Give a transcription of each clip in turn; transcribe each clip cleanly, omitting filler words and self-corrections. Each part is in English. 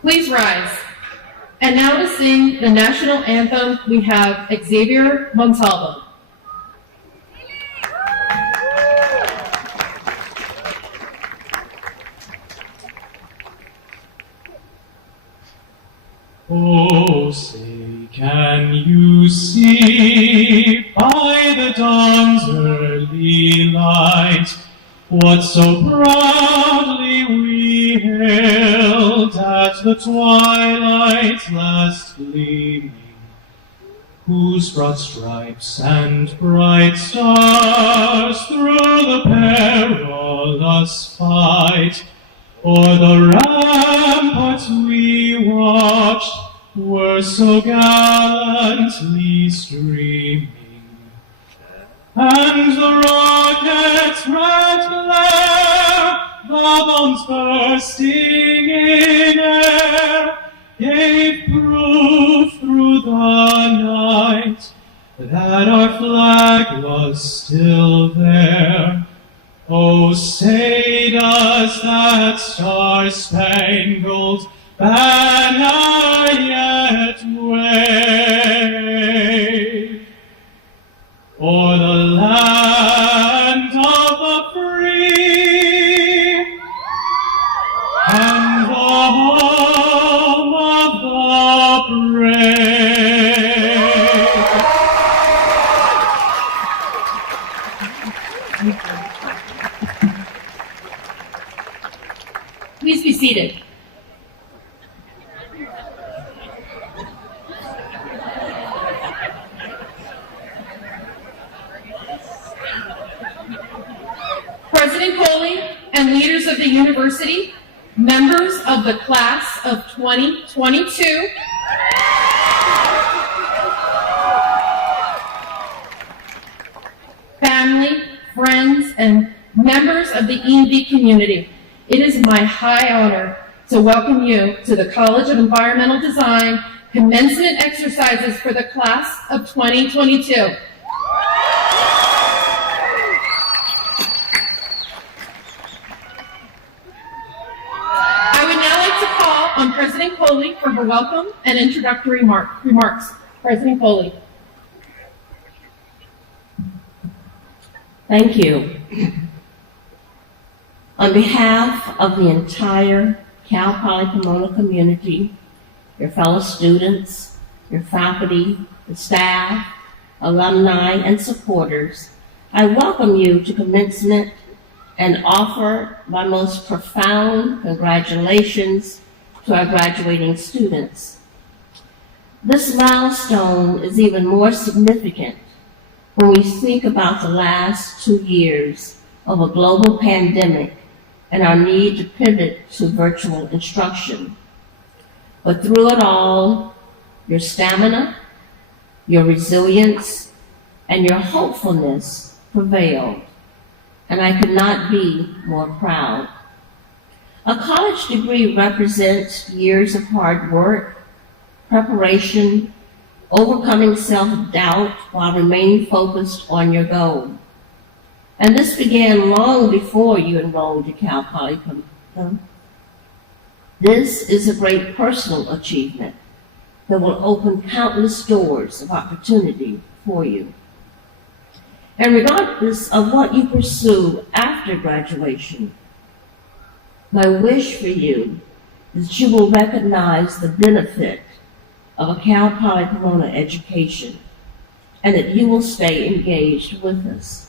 Please rise. And now to sing the national anthem, we have Xavier Montalvo. Oh, say, can you see by the dawn's early light what so proudly we hailed at the twilight's last gleaming, whose broad stripes and bright stars through the perilous fight o'er the ramparts we watched were so gallantly streaming, and the rocket's red glare, the bombs bursting in air, gave proof through the night that our flag was still there. Oh, say does that star-spangled banner yet wave o'er the land of the free and the home of the brave? Please be seated. President Coley and leaders of the university, members of the class of 2022, family, friends, and members of the E&D community, it is my high honor to welcome you to the College of Environmental Design commencement exercises for the class of 2022. I would now like to call on President Coley for her welcome and introductory remarks. President Coley. Thank you. On behalf of the entire Cal Poly Pomona community, your fellow students, your faculty, the staff, alumni, and supporters, I welcome you to commencement and offer my most profound congratulations to our graduating students. This milestone is even more significant when we think about the last 2 years of a global pandemic and our need to pivot to virtual instruction. But through it all, your stamina, your resilience, and your hopefulness prevailed, and I could not be more proud. A college degree represents years of hard work, preparation, overcoming self-doubt while remaining focused on your goal. And this began long before you enrolled at Cal Poly Pomona. This is a great personal achievement that will open countless doors of opportunity for you. And regardless of what you pursue after graduation, my wish for you is that you will recognize the benefit of a Cal Poly Pomona education and that you will stay engaged with us.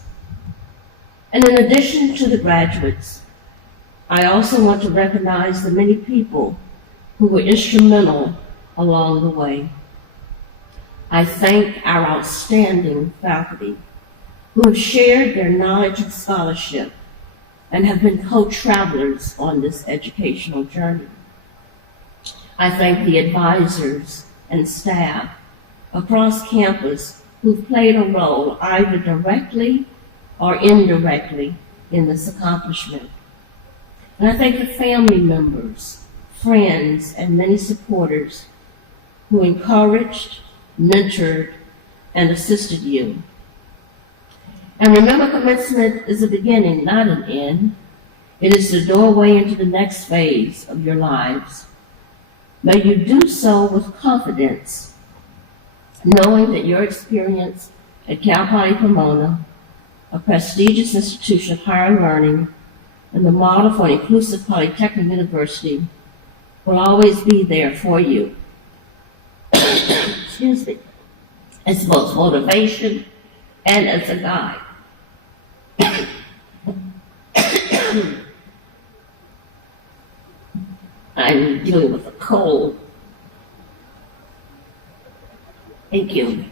And in addition to the graduates, I also want to recognize the many people who were instrumental along the way. I thank our outstanding faculty who have shared their knowledge and scholarship and have been co-travelers on this educational journey. I thank the advisors and staff across campus who've played a role either directly or indirectly in this accomplishment. And I thank the family members, friends, and many supporters who encouraged, mentored, and assisted you. And remember, commencement is a beginning, not an end. It is the doorway into the next phase of your lives. May you do so with confidence, knowing that your experience at Cal Poly Pomona, a prestigious institution of higher learning, and the model for an inclusive polytechnic university will always be there for you. Excuse me. As both motivation and as a guide. I'm dealing with a cold. Thank you.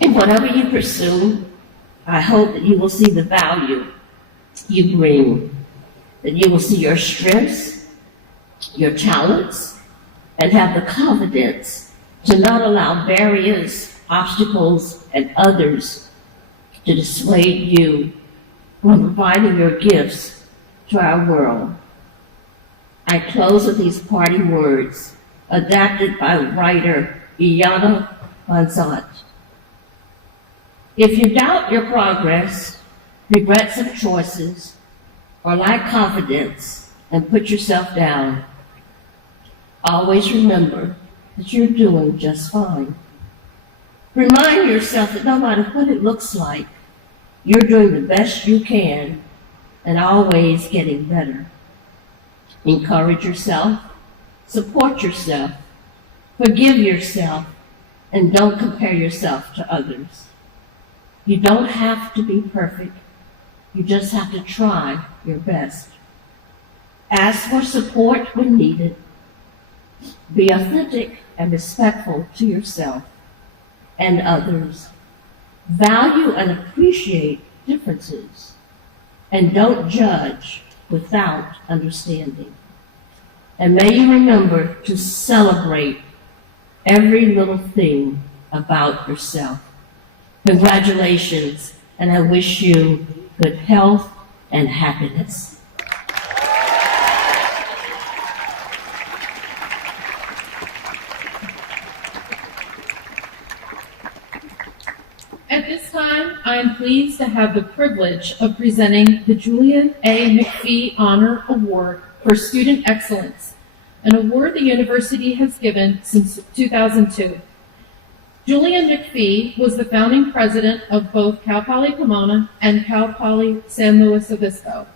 And whatever you pursue, I hope that you will see the value you bring, that you will see your strengths, your talents, and have the confidence to not allow barriers, obstacles, and others to dissuade you from providing your gifts to our world. I close with these parting words, adapted by writer Iana Manzat. If you doubt your progress, regret some choices, or lack confidence and put yourself down, always remember that you're doing just fine. Remind yourself that no matter what it looks like, you're doing the best you can and always getting better. Encourage yourself, support yourself, forgive yourself, and don't compare yourself to others. You don't have to be perfect. You just have to try your best. Ask for support when needed. Be authentic and respectful to yourself and others. Value and appreciate differences, and don't judge without understanding. And may you remember to celebrate every little thing about yourself. Congratulations, and I wish you good health and happiness. At this time, I am pleased to have the privilege of presenting the Julian A. McPhee Honor Award for Student Excellence, an award the university has given since 2002. Julian McPhee was the founding president of both Cal Poly Pomona and Cal Poly San Luis Obispo.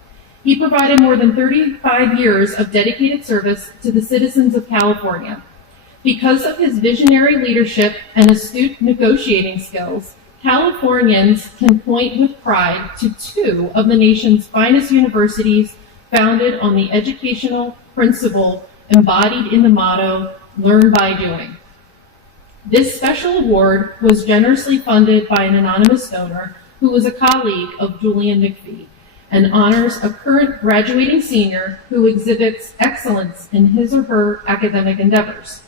He provided more than 35 years of dedicated service to the citizens of California. Because of his visionary leadership and astute negotiating skills, Californians can point with pride to two of the nation's finest universities founded on the educational principle embodied in the motto, "Learn by doing." This special award was generously funded by an anonymous donor who was a colleague of Julian McPhee and honors a current graduating senior who exhibits excellence in his or her academic endeavors.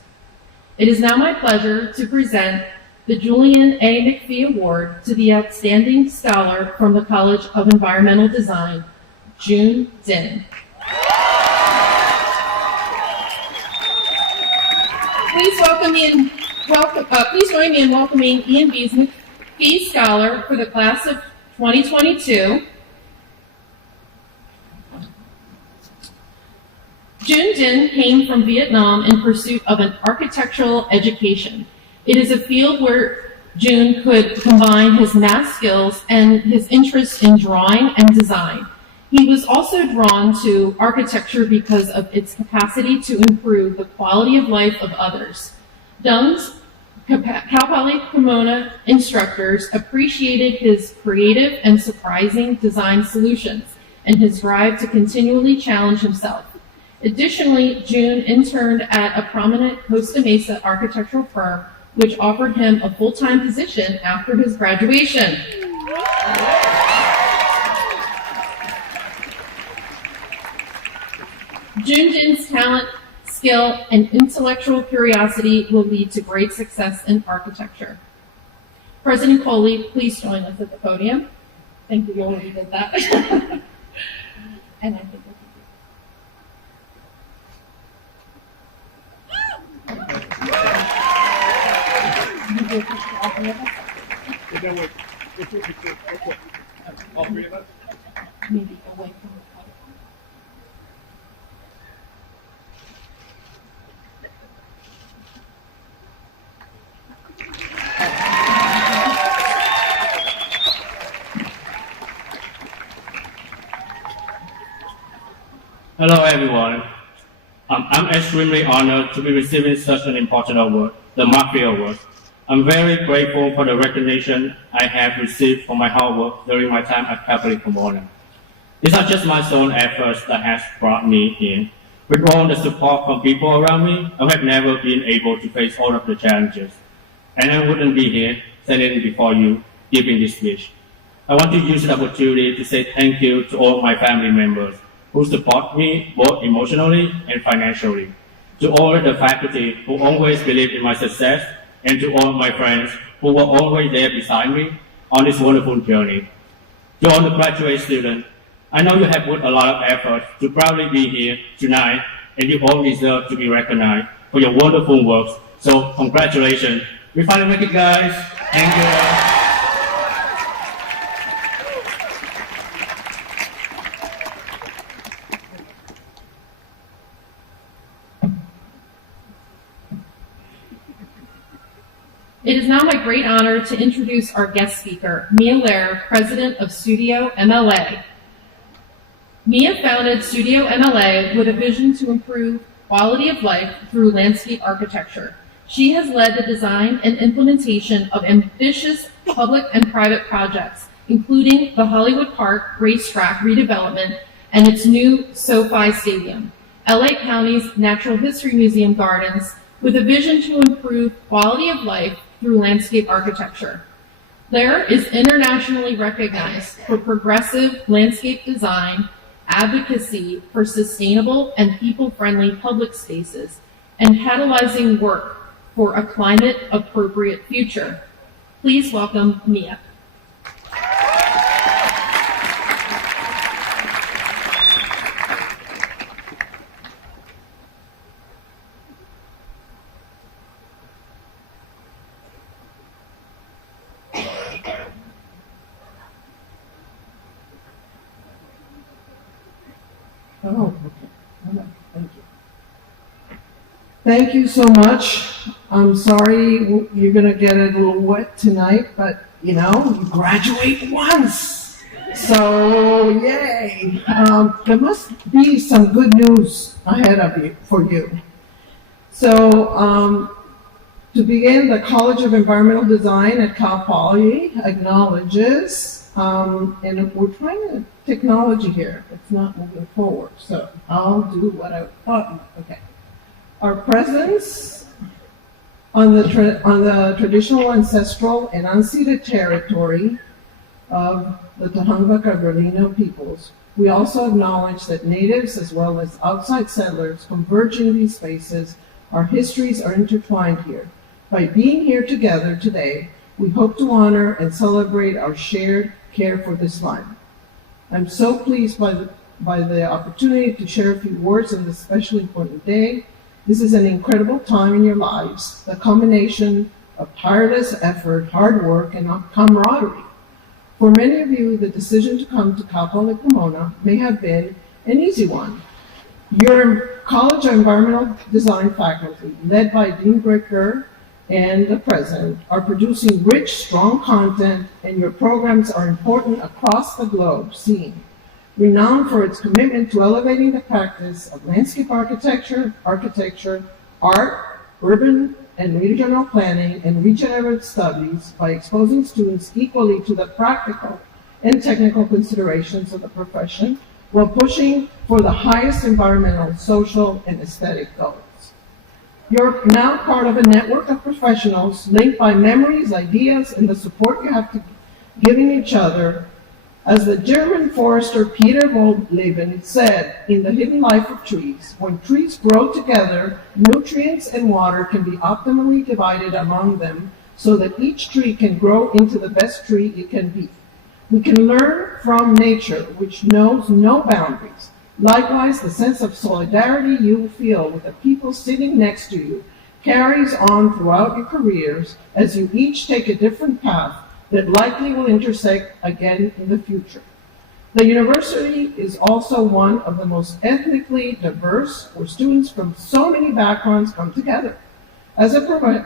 It is now my pleasure to present the Julian A. McPhee Award to the Outstanding Scholar from the College of Environmental Design, June Din. Please join me in welcoming Ian B's McPhee Scholar for the class of 2022. June Din came from Vietnam in pursuit of an architectural education. It is a field where June could combine his math skills and his interest in drawing and design. He was also drawn to architecture because of its capacity to improve the quality of life of others. Dunn's Cal Poly Pomona instructors appreciated his creative and surprising design solutions and his drive to continually challenge himself. Additionally, June interned at a prominent Costa Mesa architectural firm, which offered him a full-time position after his graduation. June Din's talent, skill, and intellectual curiosity will lead to great success in architecture. President Coley, please join us at the podium. I think we already did that. And I think maybe away from the podium. Hello, everyone. I'm extremely honored to be receiving such an important award, the McPhee Award. I'm very grateful for the recognition I have received for my hard work during my time at Cal Poly Pomona. It's not just my own efforts that has brought me here. With all the support from people around me, I have never been able to face all of the challenges. And I wouldn't be here standing before you giving this speech. I want to use the opportunity to say thank you to all my family members who support me both emotionally and financially, to all the faculty who always believed in my success, and to all my friends who were always there beside me on this wonderful journey. To all the graduate students, I know you have put a lot of effort to proudly be here tonight, and you all deserve to be recognized for your wonderful works. So congratulations. We finally make it, guys. Thank you. It is now my great honor to introduce our guest speaker, Mia Lair, president of Studio MLA. Mia founded Studio MLA with a vision to improve quality of life through landscape architecture. She has led the design and implementation of ambitious public and private projects, including the Hollywood Park racetrack redevelopment and its new SoFi Stadium, LA County's Natural History Museum gardens, with a vision to improve quality of life through landscape architecture. Claire is internationally recognized for progressive landscape design, advocacy for sustainable and people-friendly public spaces, and catalyzing work for a climate-appropriate future. Please welcome Mia. Oh, okay. Thank you. Thank you so much. I'm sorry you're going to get a little wet tonight, but you graduate once. So, yay. There must be some good news ahead of you for you. So, to begin, the College of Environmental Design at Cal Poly acknowledges, and we're trying to technology here. It's not moving forward, so I'll do what I thought. Okay. Our presence on the traditional, ancestral, and unceded territory of the Tohono Carolino peoples. We also acknowledge that natives as well as outside settlers converge in these spaces. Our histories are intertwined here. By being here together today, we hope to honor and celebrate our shared care for this land. I'm so pleased by the opportunity to share a few words on this especially important day. This is an incredible time in your lives, the combination of tireless effort, hard work, and camaraderie. For many of you, the decision to come to Cal Poly Pomona may have been an easy one. Your College of Environmental Design faculty, led by Dean Bricker and the president, are producing rich, strong content, and your programs are important across the globe scene. Renowned for its commitment to elevating the practice of landscape architecture, art, urban and regional planning, and regenerative studies by exposing students equally to the practical and technical considerations of the profession while pushing for the highest environmental, social, and aesthetic goals. You're now part of a network of professionals linked by memories, ideas, and the support you have to giving each other. As the German forester Peter Wohlleben said in The Hidden Life of Trees, when trees grow together, nutrients and water can be optimally divided among them so that each tree can grow into the best tree it can be. We can learn from nature, which knows no boundaries. Likewise, the sense of solidarity you feel with the people sitting next to you carries on throughout your careers as you each take a different path that likely will intersect again in the future. The university is also one of the most ethnically diverse, where students from so many backgrounds come together. As a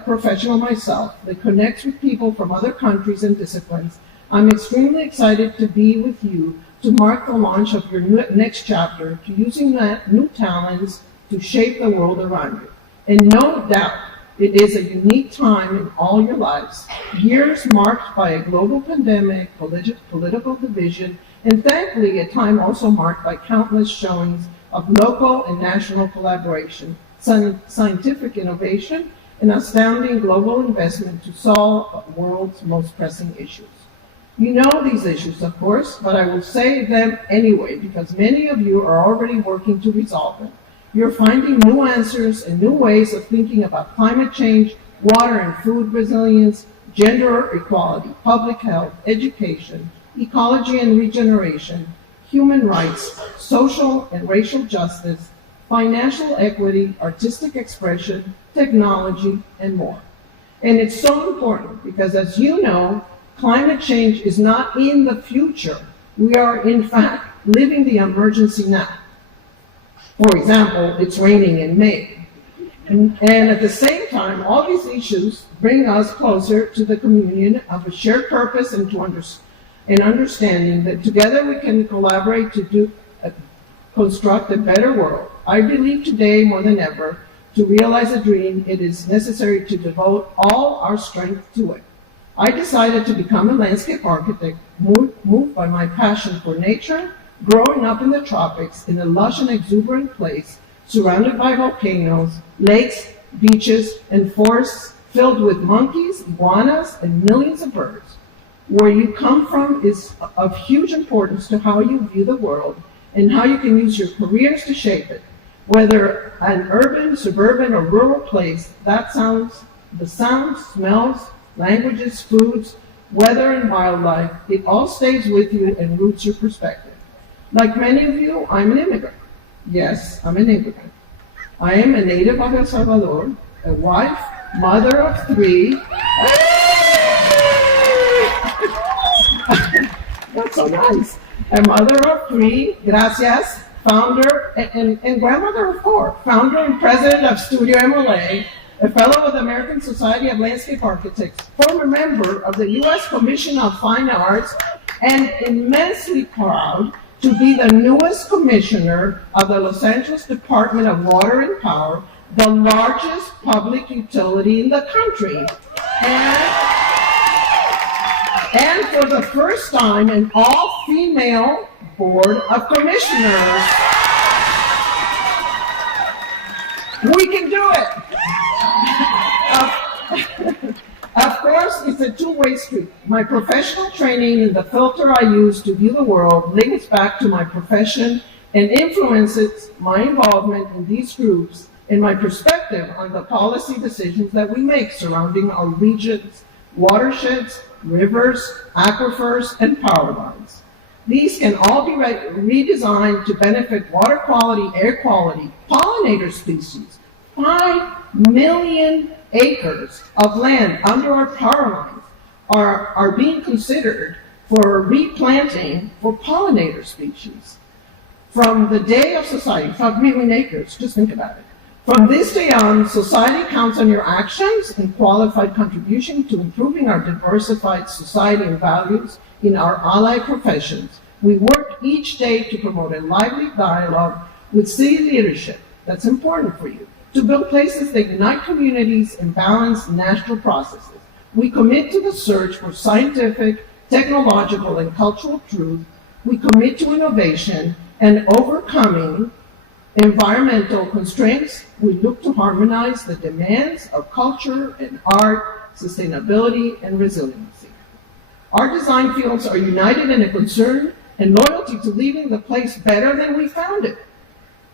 professional myself that connects with people from other countries and disciplines, I'm extremely excited to be with you to mark the launch of your next chapter, to using new talents to shape the world around you. And no doubt, it is a unique time in all your lives, years marked by a global pandemic, political division, and thankfully a time also marked by countless showings of local and national collaboration, scientific innovation, and astounding global investment to solve the world's most pressing issues. You know these issues, of course, but I will say them anyway because many of you are already working to resolve them. You're finding new answers and new ways of thinking about climate change, water and food resilience, gender equality, public health, education, ecology and regeneration, human rights, social and racial justice, financial equity, artistic expression, technology, and more. And it's so important because, as you know, climate change is not in the future. We are, in fact, living the emergency now. For example, it's raining in May. And at the same time, all these issues bring us closer to the communion of a shared purpose and understanding that together we can collaborate to construct a better world. I believe today more than ever, to realize a dream, it is necessary to devote all our strength to it. I decided to become a landscape architect, moved by my passion for nature, growing up in the tropics in a lush and exuberant place, surrounded by volcanoes, lakes, beaches, and forests filled with monkeys, iguanas, and millions of birds. Where you come from is of huge importance to how you view the world and how you can use your careers to shape it. Whether an urban, suburban, or rural place, the sounds, smells, languages, foods, weather, and wildlife, it all stays with you and roots your perspective. Like many of you, I'm an immigrant. Yes, I'm an immigrant. I am a native of El Salvador, a wife, mother of 3. That's so nice. A mother of 3, gracias, founder and grandmother of 4, founder and president of Studio MLA, a fellow of the American Society of Landscape Architects, former member of the U.S. Commission on Fine Arts, and immensely proud to be the newest commissioner of the Los Angeles Department of Water and Power, the largest public utility in the country. And for the first time, an all-female board of commissioners. We can do it. Of course, it's a two-way street. My professional training and the filter I use to view the world links back to my profession and influences my involvement in these groups and my perspective on the policy decisions that we make surrounding our regions, watersheds, rivers, aquifers, and power lines. These can all be redesigned to benefit water quality, air quality, pollinator species. 5 million acres of land under our power lines are being considered for replanting for pollinator species. From the day of society, 5 million acres, just think about it. From this day on, society counts on your actions and qualified contribution to improving our diversified society and values in our allied professions. We work each day to promote a lively dialogue with city leadership. That's important for you. To build places that unite communities and balance natural processes. We commit to the search for scientific, technological, and cultural truth. We commit to innovation and overcoming environmental constraints. We look to harmonize the demands of culture and art, sustainability, and resiliency. Our design fields are united in a concern and loyalty to leaving the place better than we found it.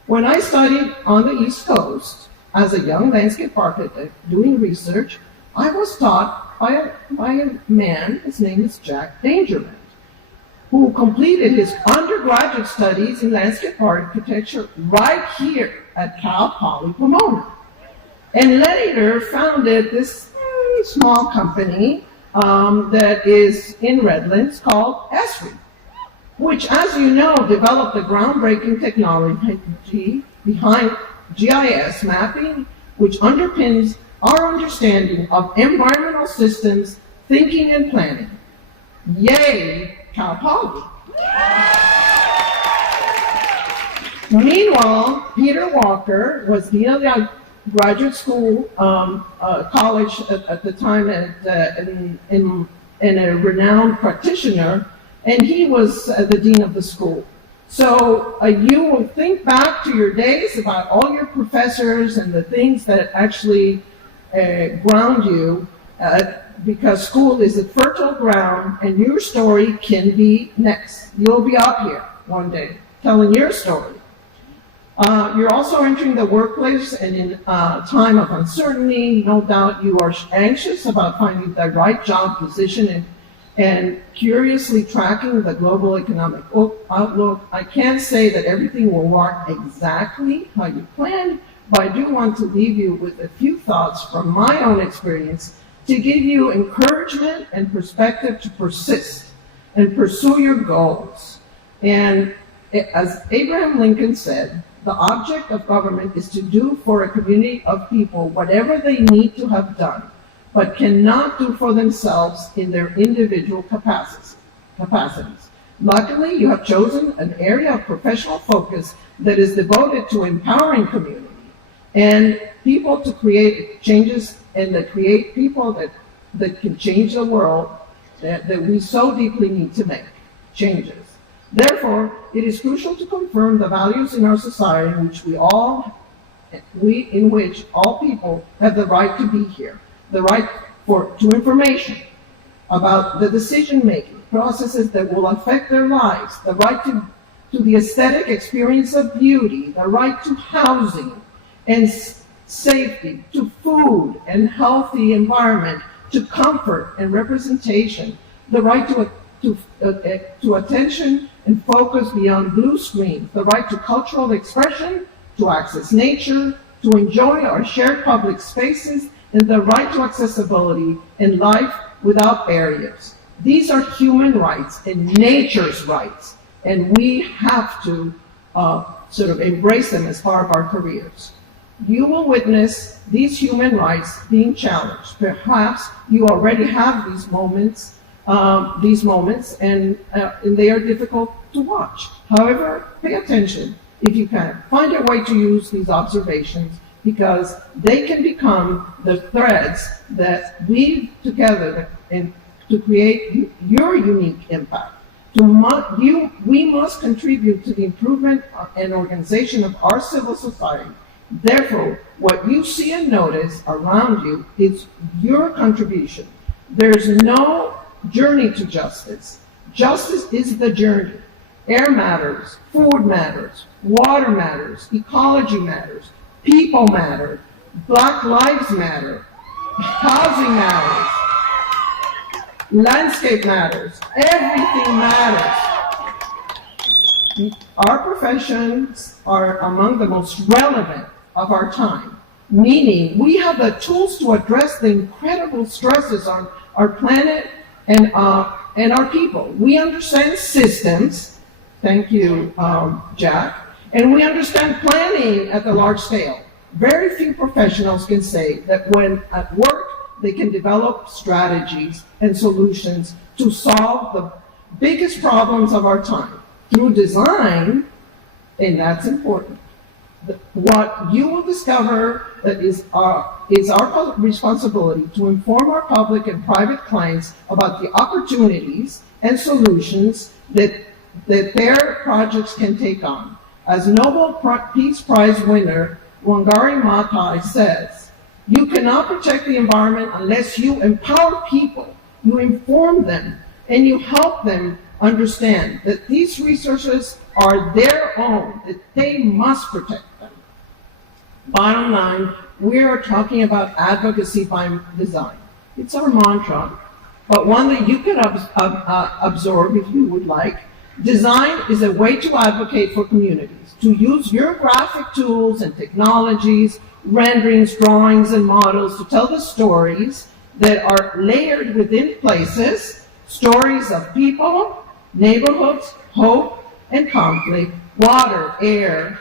When I studied on the East Coast as a young landscape architect doing research, I was taught by a man, his name is Jack Dangermond, who completed his undergraduate studies in landscape architecture right here at Cal Poly Pomona. And later founded this small company that is in Redlands called Esri, which, as you know, developed the groundbreaking technology behind GIS mapping, which underpins our understanding of environmental systems, thinking, and planning. Yay, Cal Poly. Meanwhile, Peter Walker was dean of the graduate school college at the time and a renowned practitioner, and he was the dean of the school. So you will think back to your days about all your professors and the things that actually ground you, because school is a fertile ground, and your story can be next. You'll be up here one day telling your story. You're also entering the workplace, and in a time of uncertainty, no doubt you are anxious about finding the right job position and curiously tracking the global economic outlook. I can't say that everything will work exactly how you planned, but I do want to leave you with a few thoughts from my own experience to give you encouragement and perspective to persist and pursue your goals. And as Abraham Lincoln said, the object of government is to do for a community of people whatever they need to have done, but cannot do for themselves in their individual capacities. Luckily, you have chosen an area of professional focus that is devoted to empowering community and people to create changes, and that create people that can change the world that we so deeply need to make changes. Therefore, it is crucial to confirm the values in our society in which all people have the right to be here, the right to information, about the decision-making processes that will affect their lives, the right to the aesthetic experience of beauty, the right to housing and safety, to food and healthy environment, to comfort and representation, the right to attention and focus beyond blue screens, the right to cultural expression, to access nature, to enjoy our shared public spaces, and the right to accessibility and life without barriers. These are human rights and nature's rights, and we have to sort of embrace them as part of our careers. You will witness these human rights being challenged. Perhaps you already have these moments, and they are difficult to watch. However, pay attention if you can. Find a way to use these observations, because they can become the threads that weave together and to create your unique impact. We must contribute to the improvement and organization of our civil society. Therefore, what you see and notice around you is your contribution. There's no journey to justice. Justice is the journey. Air matters, food matters, water matters, ecology matters, people matter, Black lives matter, housing matters, landscape matters, everything matters. Our professions are among the most relevant of our time, meaning we have the tools to address the incredible stresses on our planet and our people. We understand systems, thank you, Jack, and we understand planning at the large scale. Very few professionals can say that when at work, they can develop strategies and solutions to solve the biggest problems of our time. Through design, and that's important, what you will discover that is our responsibility to inform our public and private clients about the opportunities and solutions that their projects can take on. As Nobel Peace Prize winner Wangari Maathai says, you cannot protect the environment unless you empower people, you inform them, and you help them understand that these resources are their own, that they must protect them. Bottom line, we are talking about advocacy by design. It's our mantra, but one that you can absorb if you would like. Design is a way to advocate for communities, to use your graphic tools and technologies, renderings, drawings, and models to tell the stories that are layered within places, stories of people, neighborhoods, hope, and conflict, water, air,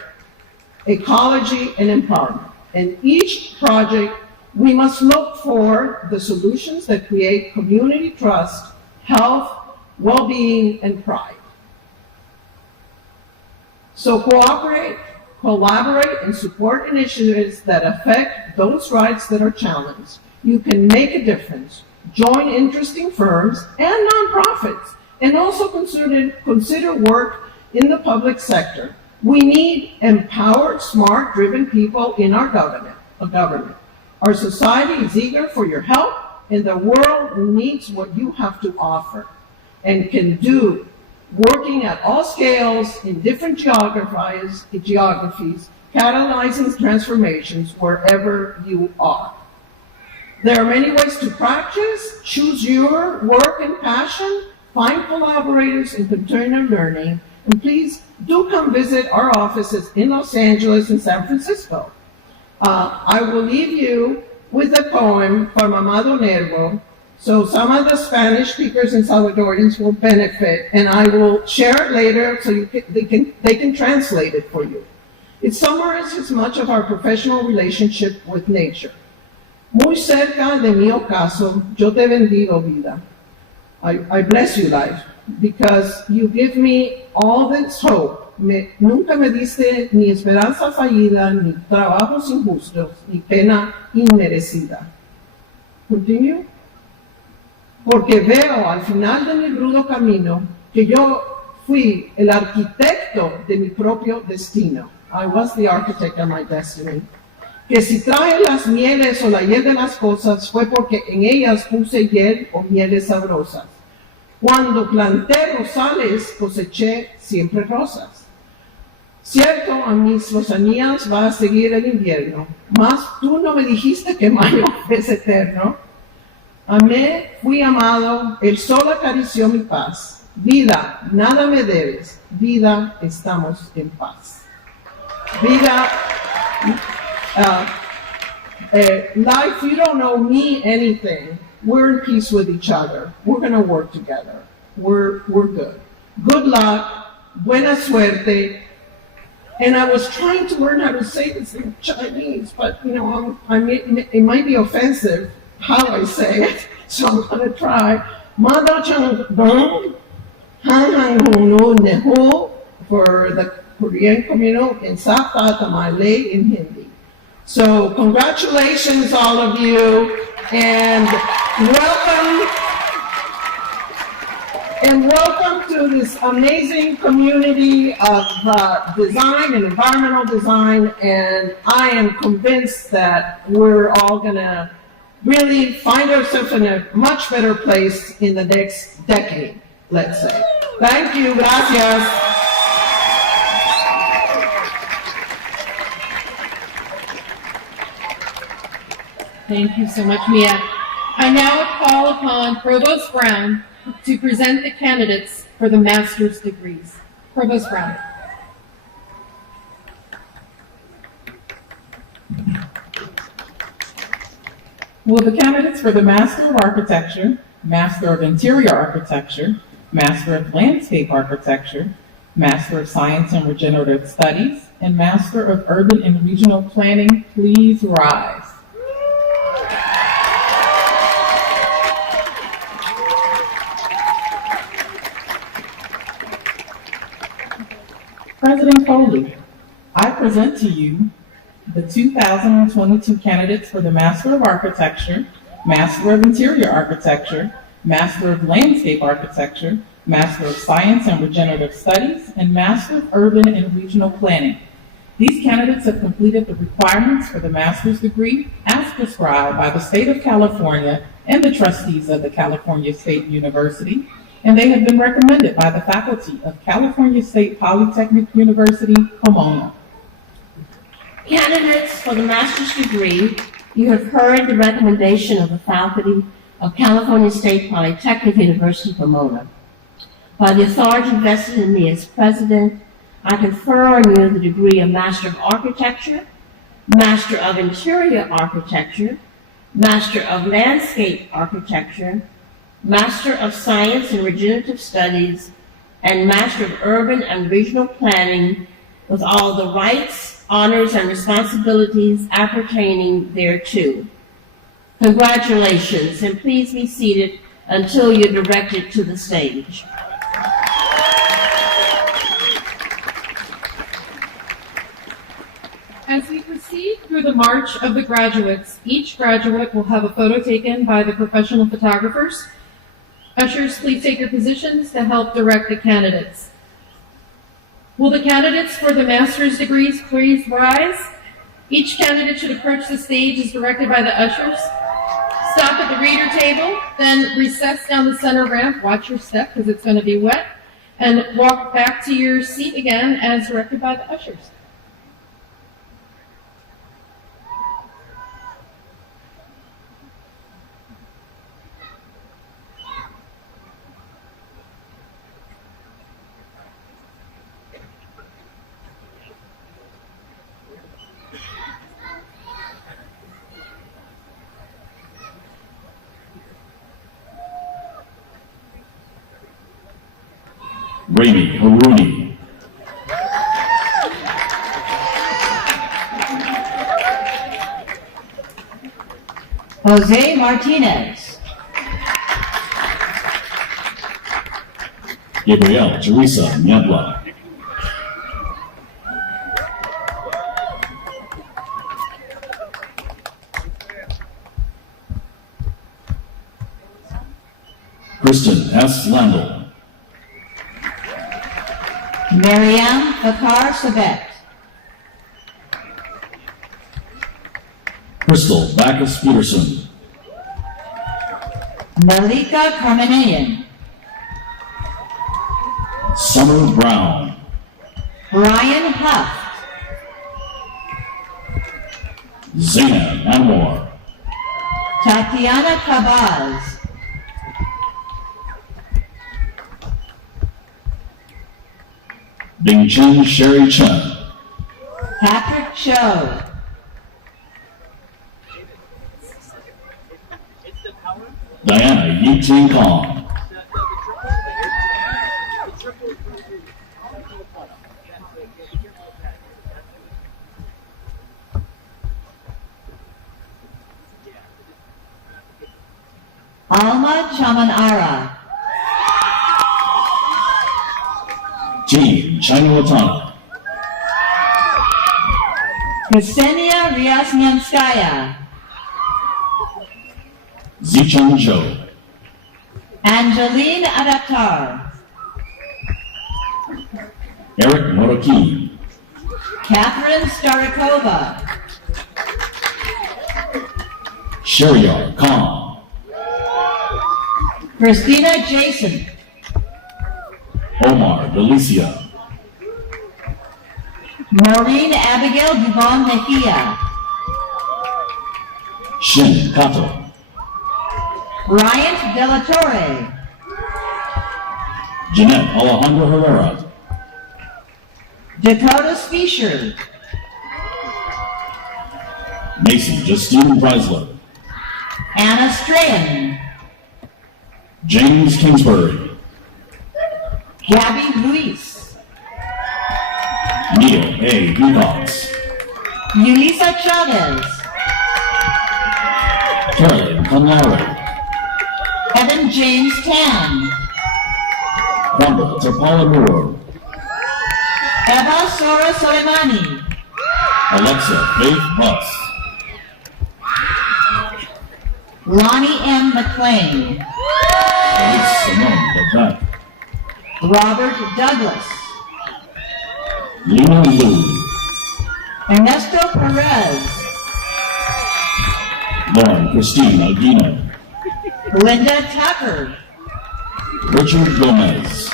ecology, and empowerment. In each project, we must look for the solutions that create community trust, health, well-being, and pride. So cooperate, collaborate, and support initiatives that affect those rights that are challenged. You can make a difference. Join interesting firms and nonprofits, and also consider work in the public sector. We need empowered, smart, driven people in our government. Our society is eager for your help, and the world needs what you have to offer and can do, working at all scales in different geographies, catalyzing transformations wherever you are. There are many ways to practice. Choose your work and passion. Find collaborators and continue learning. And please do come visit our offices in Los Angeles and San Francisco. I will leave you with a poem from Amado Nervo, so some of the Spanish speakers and Salvadorians will benefit, and I will share it later so they can translate it for you. It summarizes much of our professional relationship with nature. Muy cerca de mi ocaso, yo te bendigo, vida. I bless you, life, because you give me all this hope. Nunca me diste ni esperanza fallida, ni trabajos injustos, ni pena inmerecida. Continue. Porque veo al final de mi rudo camino que yo fui el arquitecto de mi propio destino. I was the architect of my destiny. que si trae las mieles o la hiel de las cosas fue porque en ellas puse hiel o mieles sabrosas. Cuando planté rosales, coseché siempre rosas. Cierto, a mis lozanías va a seguir el invierno, mas tú no me dijiste que mayo es eterno. Amé, fui amado, el sol acarició mi paz. Vida, nada me debes, vida, estamos en paz. Vida, life, you don't owe me anything. We're in peace with each other. We're going to work together. We're good. Good luck, buena suerte. And I was trying to learn how to say this in Chinese, but you know, it might be offensive how I say it, so I'm going to try. Mada chang dong, hang hang hong no neho for the Korean community, and Sapa Tamale in Hindi. So congratulations, all of you, and welcome to this amazing community of design and environmental design. And I am convinced that we're all going to really find ourselves in a much better place in the next decade, let's say. Thank you. Gracias. Thank you so much, Mia. I now call upon Provost Brown to present the candidates for the master's degrees. Provost Brown. Will the candidates for the Master of Architecture, Master of Interior Architecture, Master of Landscape Architecture, Master of Science and Regenerative Studies, and Master of Urban and Regional Planning please rise? President Foley, I present to you the 2022 candidates for the Master of Architecture, Master of Interior Architecture, Master of Landscape Architecture, Master of Science and Regenerative Studies, and Master of Urban and Regional Planning. These candidates have completed the requirements for the master's degree as prescribed by the state of California and the trustees of the California State University, and they have been recommended by the faculty of California State Polytechnic University, Pomona. Candidates for the master's degree, you have heard the recommendation of the faculty of California State Polytechnic University, Pomona. By the authority vested in me as president, I confer on you the degree of Master of Architecture, Master of Interior Architecture, Master of Landscape Architecture, Master of Science and Regenerative Studies, and Master of Urban and Regional Planning with all the rights, honors, and responsibilities appertaining thereto. Congratulations, and please be seated until you're directed to the stage. As we proceed through the march of the graduates, each graduate will have a photo taken by the professional photographers. Ushers, please take your positions to help direct the candidates. Will the candidates for the master's degrees please rise? Each candidate should approach the stage as directed by the ushers. Stop at the reader table, then recess down the center ramp. Watch your step because it's going to be wet. And walk back to your seat again as directed by the ushers. Raimi Haruni. Jose Martinez. Gabrielle Teresa Niebla. Kristen S. Landel. Mariam Bakar Sabet. Crystal Backus Peterson, Malika Karmanian, Summer Brown, Brian Huff, Zainab Anwar, Tatiana Cabaz, Bingjin Sherry Chen, Patrick Cho, Diana Yiting Kong, Alma Chamanara, Jean Chainwatana, Ksenia Ryasnyanskaya, Zicheng Zhou, Angeline Adaptar, Eric Moroki, Catherine Starikova, Sheriar Khan, Christina Jason, Omar Delicia, Maureen Abigail Duvon Mejia, Shin Kato, Bryant Delatorre, Jeanette Alejandro Herrera, Dakota Fisher, Macy Justine Breisler, Anna Strahan, James Kingsbury, Gabby Luis, Neil A. Wilcox, Yulisa Chavez, Carolyn Conlawry, Evan James Tan, Wanda Terpala Moore, Eva Sora Soleimani, Alexa Faith Buss, Lonnie M. McLean, Elise Simone Babette, Robert Douglas, Lena Liu, Ernesto Perez, Lauren Christine Alguino, Linda Tucker, Richard Gomez,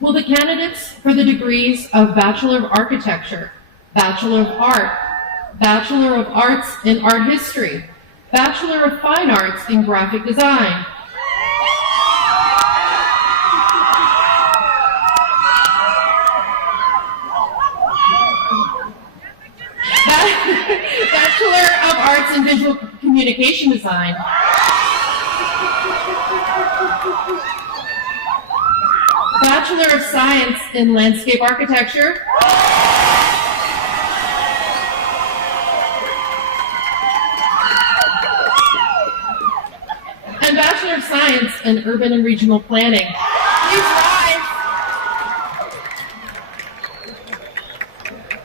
Will the candidates for the degrees of Bachelor of Architecture, Bachelor of Art, Bachelor of Arts in Art History, Bachelor of Fine Arts in Graphic Design, Bachelor of Arts in Visual Communication Design, Bachelor of Science in Landscape Architecture, and Bachelor of Science in Urban and Regional Planning. Please rise.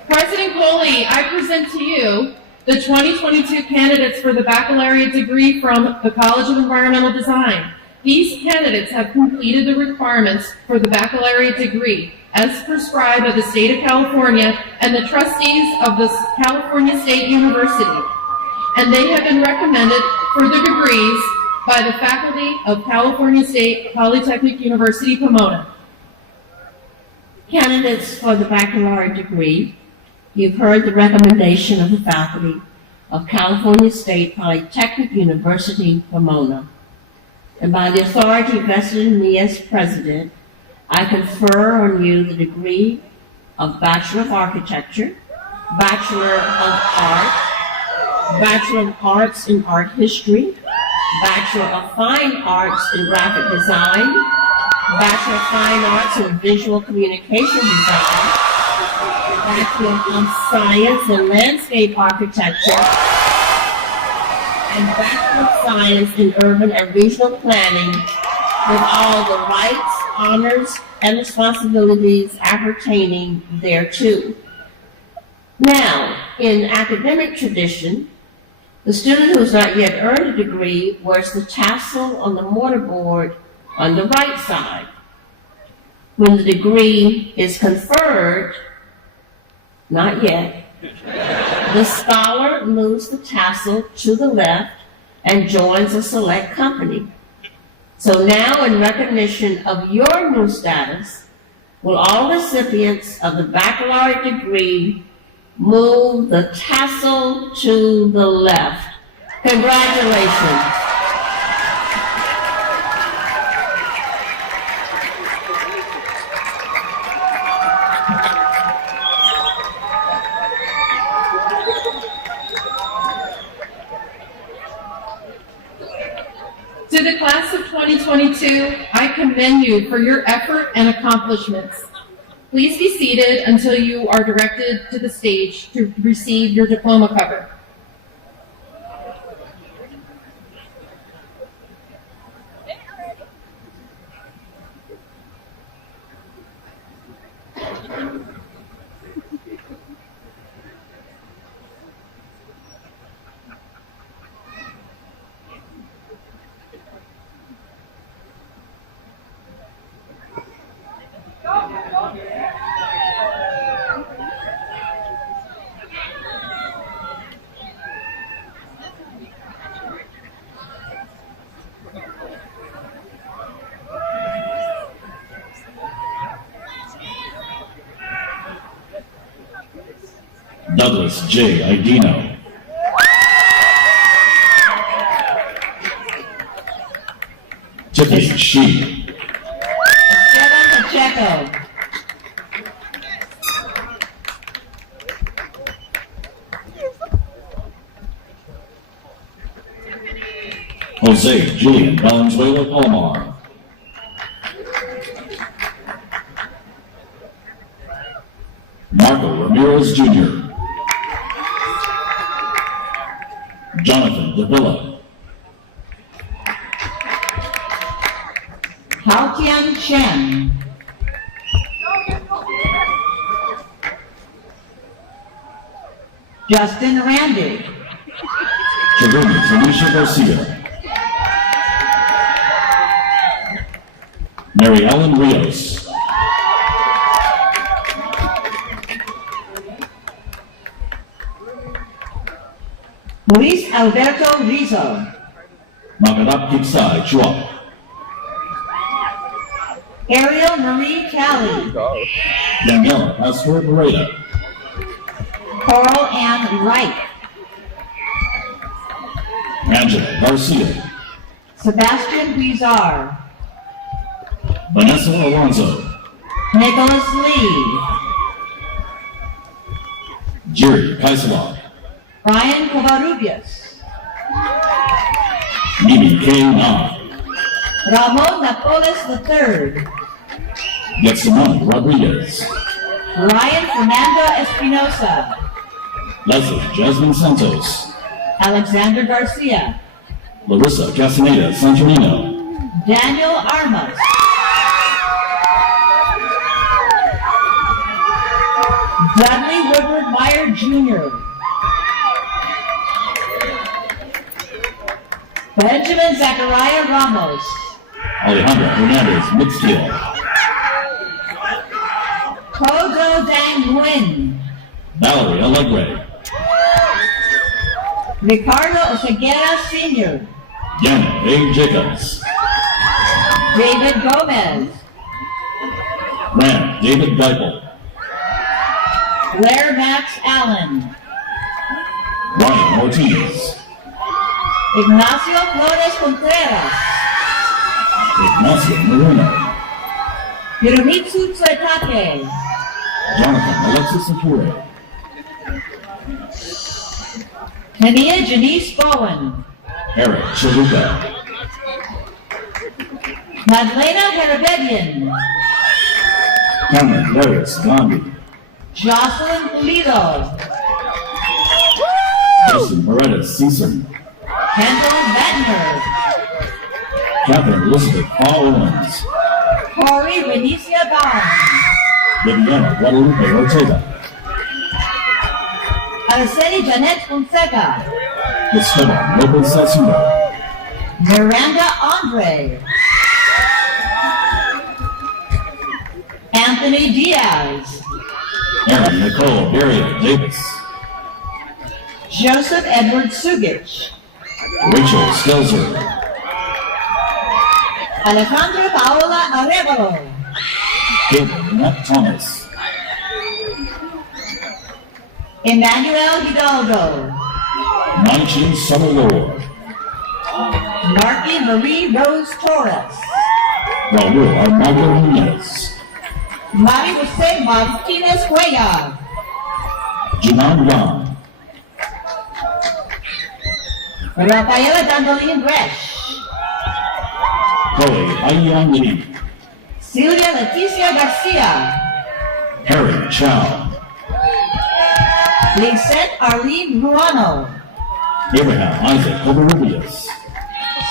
President Coley, I present to you the 2022 candidates for the baccalaureate degree from the College of Environmental Design. These candidates have completed the requirements for the baccalaureate degree as prescribed by the state of California and the trustees of the California State University, and they have been recommended for the degrees by the faculty of California State Polytechnic University, Pomona. Candidates for the baccalaureate degree, you've heard the recommendation of the faculty of California State Polytechnic University, Pomona. And by the authority vested in me as president, I confer on you the degree of Bachelor of Architecture, Bachelor of Art, Bachelor of Arts in Art History, Bachelor of Fine Arts in Graphic Design, Bachelor of Fine Arts in Visual Communication Design, Bachelor of Science in Landscape Architecture, and Bachelor of Science in Urban and Regional Planning with all the rights, honors, and responsibilities appertaining thereto. Now, in academic tradition, the student who has not yet earned a degree wears the tassel on the mortarboard on the right side. When the degree is conferred, not yet, the scholar moves the tassel to the left and joins a select company. So now, in recognition of your new status, will all recipients of the baccalaureate degree move the tassel to the left? Congratulations. To the class of 2022, I commend you for your effort and accomplishments. Please be seated until you are directed to the stage to receive your diploma cover. Douglas J. Idino. Tiffany Shi. Esteban Pacheco. Jose Julian Valenzuela Palomar. Marco Ramirez Jr. Jonathan Davila. Haotian Chen. Justin Randy. Chavini Tanisha Garcia. Mary Ellen Rios. Luis Alberto Rizzo. Magadap Kipsai Chua. Ariel Marie Callie. Daniela Pastor Moreta. Coral Ann Wright. Angela Garcia. Sebastian Guizar. Vanessa Alonso. Nicholas Lee. Jerry Kaisalov. Brian Covarrubias. Mimi K. Na. Ramon Napoles III. Getsamon Rodriguez. Ryan Fernando Espinosa. Leslie Jasmine Santos. Alexander Garcia. Larissa Castaneda Santorino. Daniel Armas. Dudley Woodward Meyer Jr. Benjamin Zachariah Ramos. Alejandra Hernandez Mixfield. Kodo Dang Nguyen. Valerie Allegre. Ricardo Oseguera Sr. Yana A. Jacobs. David Gomez. Ram David Geipel. Blair Max Allen. Ryan Ortiz. Ignacio Flores Contreras. Ignacio Marino. Hiromitsu Tsuetake. Jonathan Alexis Apure. Kenia Janice Bowen. Eric Chaluka. Madlena Herabedian. Cameron Darius Gandhi. Jocelyn Pulido. Justin Paredes Season. Kendall Bettner. Catherine Elizabeth Paul Owens. Corey Benicia Barnes. Viviana Guadalupe Ortega. Araceli Janet Fonseca. Esteban Lopez Salcido. Miranda Andre. Anthony Diaz. Erin Nicole Daria Davis. Joseph Edward Sugich. Rachel Stelzer. Alejandra Paola Arevalo. Caitlin Matt Thomas. Emmanuel Hidalgo. Manchin Summer Lord. Marky Marie Rose Torres. Raul Armando Jimenez. Mari Jose Martinez Cuellar. Junan Yang. Rafaela Dandolin Resch. Chloe Aiyang Lee. Celia Leticia Garcia. Harry Chow. Lisette Arlene Ruano. Abraham Isaac Covarrubias.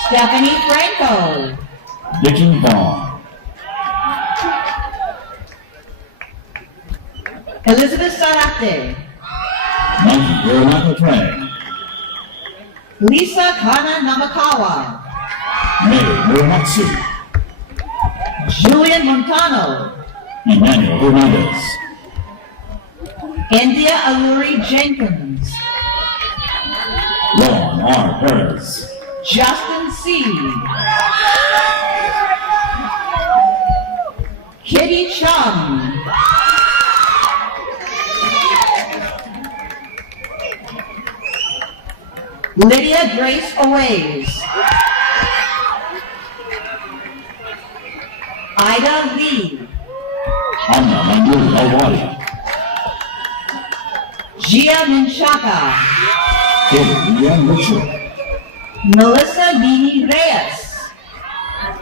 Stephanie Franco. Vicky Vaughn. Elizabeth Sarate. Mikey Veronica Trang. Lisa Kana Namakawa. May Muramatsu. Julian Montano. Emmanuel Hernandez. India Alluri Jenkins. Ron R. Perez. Justin C. Kitty Chum. Lydia Grace Oways. Ida Lee. Anna Mandul Awadi. Gia Menchaca. Katie Leanne Richard. Melissa Nini Reyes.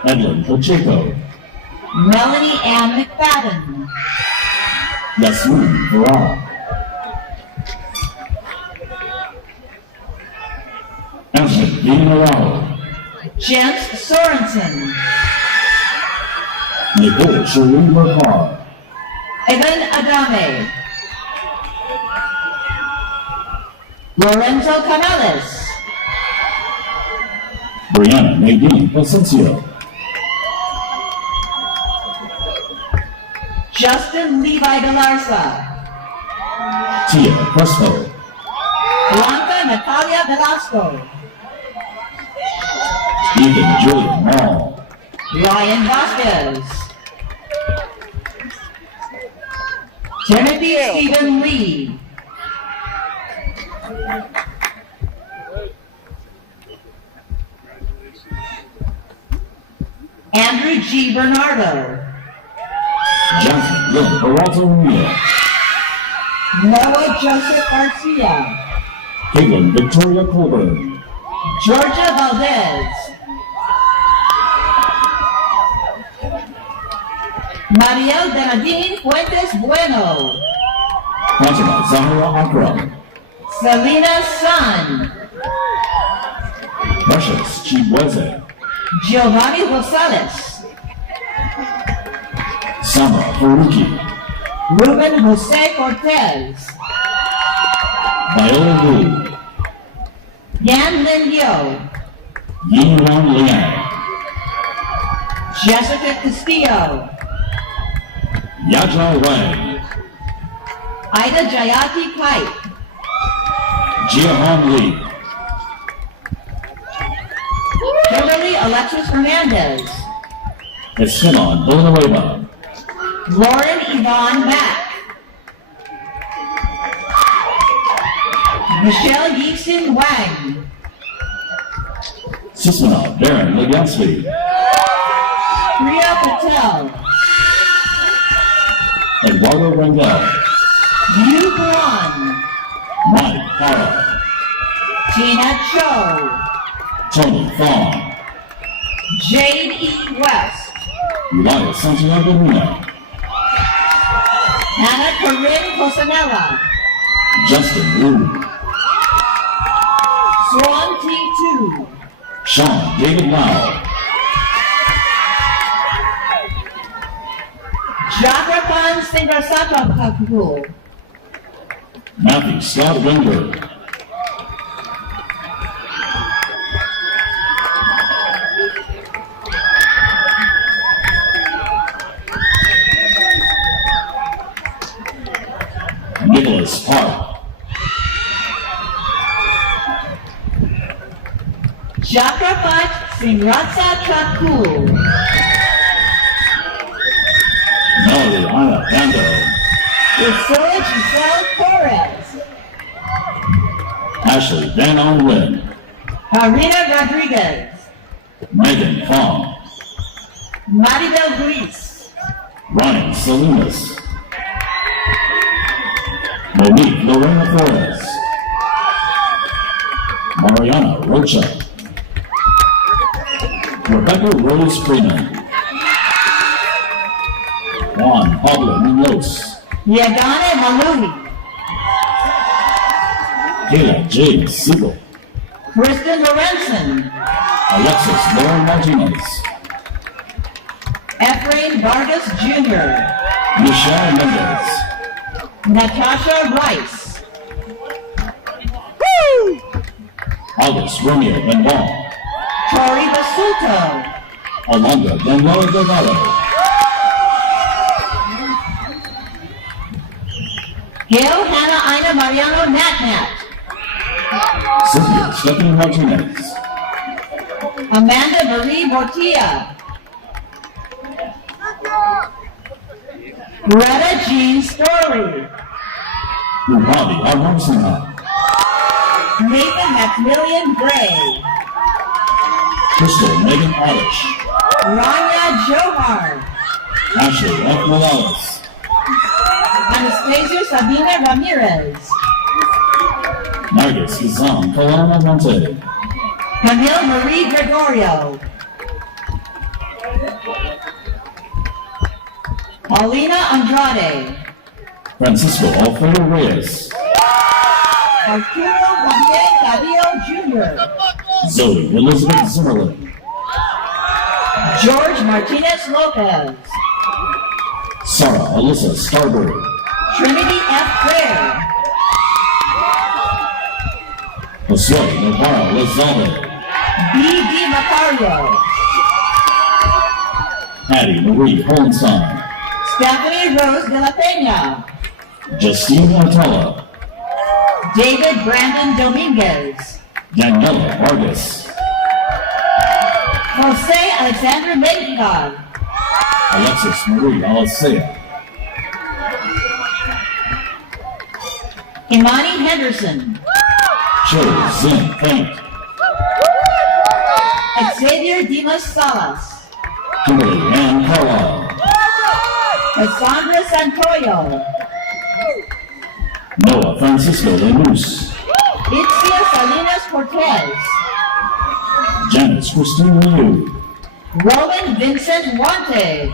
Edlin Pacheco. Melanie Ann McFadden. Yasmin Varane. Anthony Dean Morales. Jens Sorensen. Nicole Shereen Mercard. Evan Adame. Lorenzo Canales. Brianna Nadine Placencio. Justin Levi Galarza. Tia Crespo. Blanca Natalia Velasco. Ethan Julian Mall. Ryan Vasquez. Timothy Stephen Lee. Andrew G. Bernardo. Jasmine Lynn Peralta Rubio. Noah Joseph Garcia. Caitlin Victoria Colburn. Georgia Valdez. Mariel Benadine Fuentes Bueno. Fatima Zahra Akram. Selena Sun. Precious Chibueze. Giovanni Rosales. Sama Faruqi. Ruben Jose Cortez. Viola Wu. Yan Lin Yo. Yingyuan Liang. Jessica Castillo. Yaja Wang. Ida Jayati Kite. Jiahan Lee. Kimberly Alexis Hernandez. Esteban Villanueva. Lauren Yvonne Mack. Michelle Yixin Wang. Sismana Baron Legansky. Priya Patel. Eduardo Rangel. Yu Guan. Mike Hara. Tina Cho. Tony Fong. Jade E. West. Uriah Santiago Luna. Hannah Corinne Cosanella. Justin Wu. Swan T2. Sean David Lau. Singrasachakul. Matthew Scott Winger. Nicholas Park. Chakrapat Singrasachakul. Melody Ana Bando. Priscilla Giselle Torres. Ashley Van On Lynn. Karina Rodriguez. Megan Fong. Maribel Luis. Ryan Salinas. Monique Lorena Flores. Mariana Rocha. Rebecca Rose Freeman. Juan Pablo Munoz. Yagane Malumi. Kayla Jade Siegel. Kristen Lorenzen. Alexis Lauren Martinez. Ephraim Vargas Jr. Michelle Mendez. Natasha Rice. August Romeo Benoit. Tori Basuto. Alondra Daniela Delgado. Gail Hannah Ina Mariano Natnat. Cynthia Stephanie Martinez. Amanda Marie Mortia. Greta Jean Story. Rupavi Arhamsinha. Nathan Maximilian Gray. Crystal Megan Alish. Rania Johar. Ashley F. Morales. Anastasia Sabina Ramirez. Marcus Kazan Kalana Monte. Camille Marie Gregorio. Paulina Andrade. Francisco Alfredo Reyes. Arturo Javier Cadillo Jr. Zoe Elizabeth Zimmerlin. George Martinez Lopez. Sarah Alyssa Starberry. Trinity F. Fair. Josue Navarro Lozada. B.D. Macario. Addie Marie Hohenstein. Stephanie Rose de la Peña. Justine Montella. David Brandon Dominguez. Daniela Vargas. Jose Alexander Mendigan. Alexis Marie Alicea. Imani Henderson. Joe Zin Faint. Xavier Dimas Salas. Kimberly Ann Carlisle. Cassandra Santoyo. Noah Francisco Lemus. Itzia Salinas Cortez. Janice Christine Liu. Roman Vincent Wante.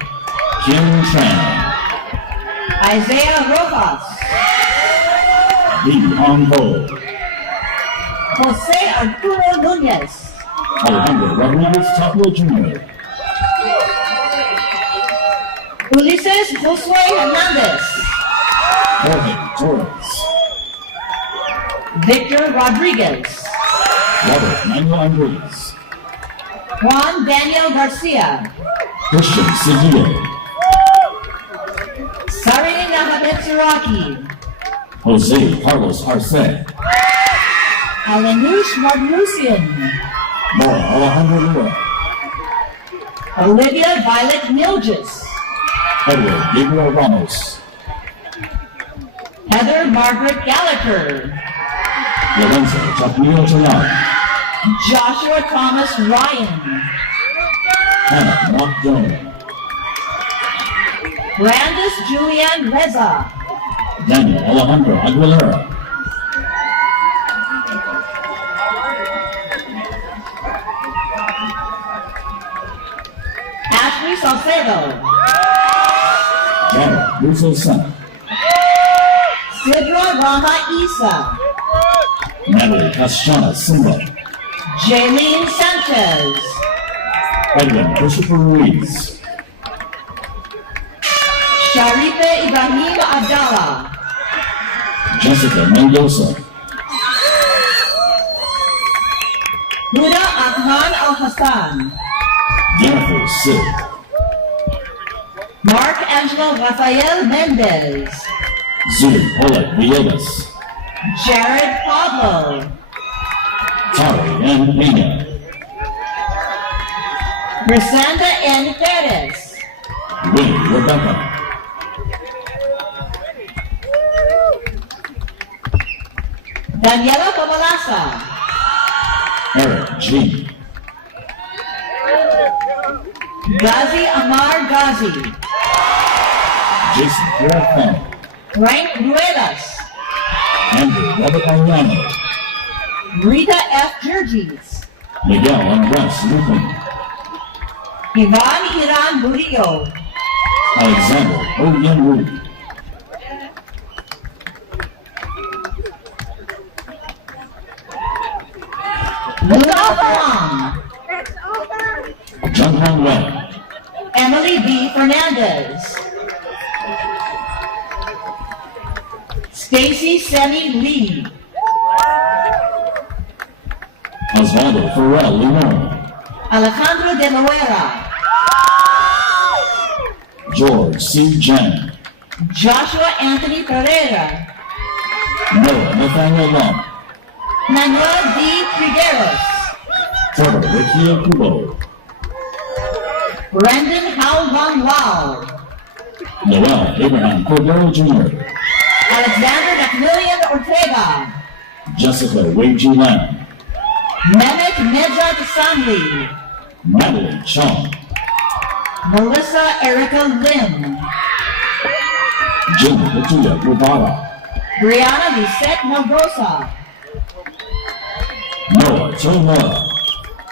Kim Tran. Isaiah Rojas. Lee Hong Ho. Jose Arturo Nunez. Alejandro Rodriguez Tapia Jr. Ulises Josue Hernandez. Jorge Torres. Victor Rodriguez. Robert Manuel Andres. Juan Daniel Garcia. Christian Seguido. Sarini Nahabetsiraki. Jose Carlos Arce. Alanush Marlusian. Laura Alejandro Lua. Olivia Violet Milges. Edward Gabriel Ramos. Heather Margaret Gallagher. Lorenzo Chapnio Chayan. Joshua Thomas Ryan. Hannah Mock Jones. Brandis Julian Reza. Daniel Alejandro Aguilera. Ashley Salcedo. Jared Russo Senna. Sidra Rama Isa. Natalie Castrana Simba. Jaylene Sanchez. Edwin Christopher Ruiz. Sharife Ibrahim Abdallah. Jessica Mendoza, Huda Ahman Al Hassan. Jennifer Sid, Mark Angelo Rafael Mendez. Zuri Oleg Villegas, Jared Pablo. Tari N. Pena, Grisanda N. Perez. Winnie Rebecca, Daniela Pamalasa. Eric G, Ghazi Amar Ghazi. Jason Farrakhan, Frank Ruelas. Andrew Robert Ariano, Rita F. Jurgis. Miguel Andres Lupin, Ivan Iran Murillo. Alexander Oyen Wu, Rudolph Wong. Jung Hong Wei, Emily B. Fernandez. Stacy Semi Lee. Osvaldo Farrell Limon, Alejandro de Loera. George C. Jen, Joshua Anthony Pereira. Noah Nathaniel Lump, Manuel D. Trigueros. Trevor Ricky Kubo, Brendan Hao Long Lau. Noel Abraham Cordero Jr., Alexander Maximilian Ortega. Jessica Wei Ji Lam, Mehmet Nejat Samli. Natalie Chong, Melissa Erica Lim. Jimmy Latuya Guevara, Brianna Lisette Melgosa. Noah Tomora,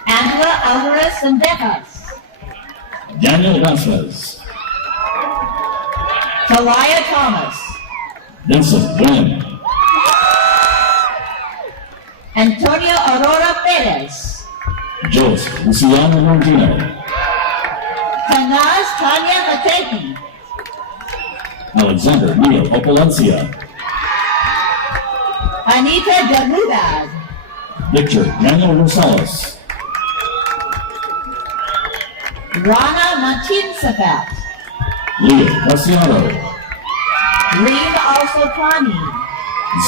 Angela Alvarez Sendejas. Daniel Vasquez, Talia Thomas. Vincent Wynn, Antonio Aurora Perez. Joseph Luciano Mordino, Tanaz Tanya Mateki. Alexander Neil Opalencia, Anita Deludad. Victor Daniel Rosales, Rana Martin Safat. Leo Casiano, Reem Al-Sultani.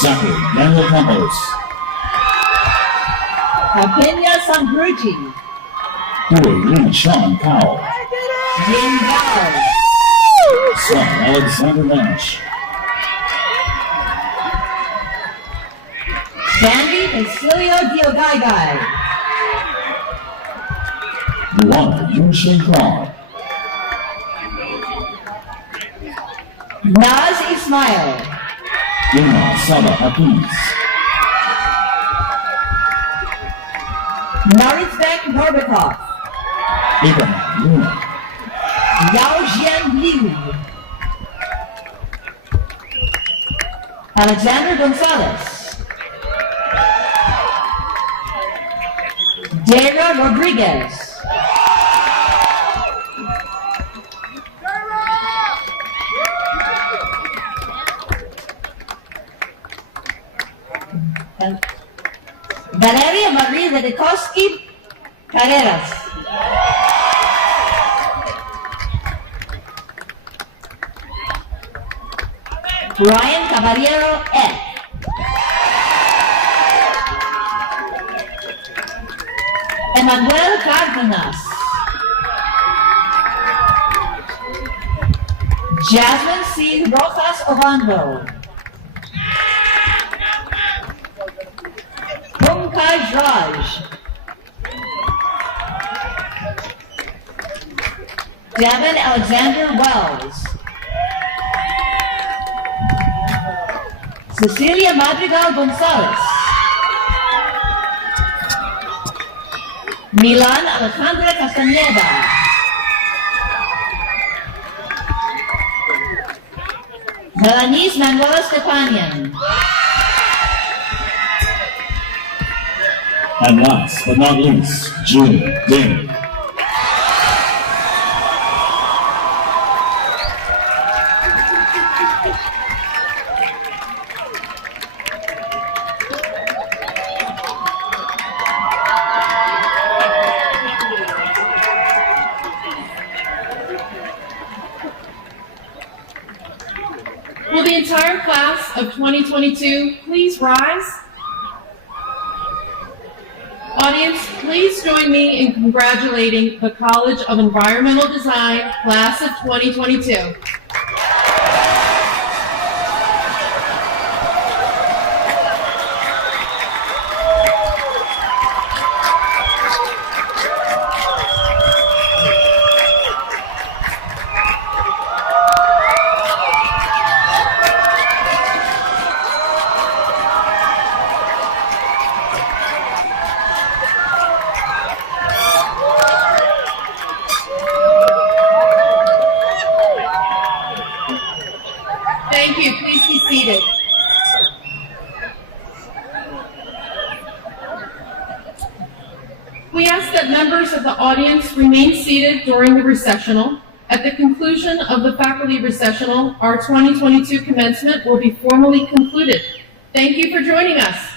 Zachary Daniel Campos, Apinya Sangruji. Hui Lee Sean Powell, Jin Gao. Son Alexander Nash, Sandy Basilio Diogaigai. Luana Yunsheng Kwan, Naz Ismail. Irma Saba Hafiz, Naritsbek Norbekov. Abraham Luna, Yao Jian Liu. Alexander Gonzalez. Dara Rodriguez. Valeria Marie Vedikoski Carreras. Ryan Caballero F. Emmanuel Cardenas. Jasmine C. Rojas Ovando. Pankaj Raj. Devin Alexander Wells. Cecilia Madrigal Gonzalez. Milan Alejandra Castañeda. Melanis Manuela Stepanian. and last but not least, June Ding. of 2022 please rise? Audience, please join me in congratulating the College of Environmental Design class of 2022. Thank you. Please be seated. We ask that members of the audience remain seated during the recessional. At the conclusion of the faculty recessional, our 2022 commencement will be formally concluded. Thank you for joining us.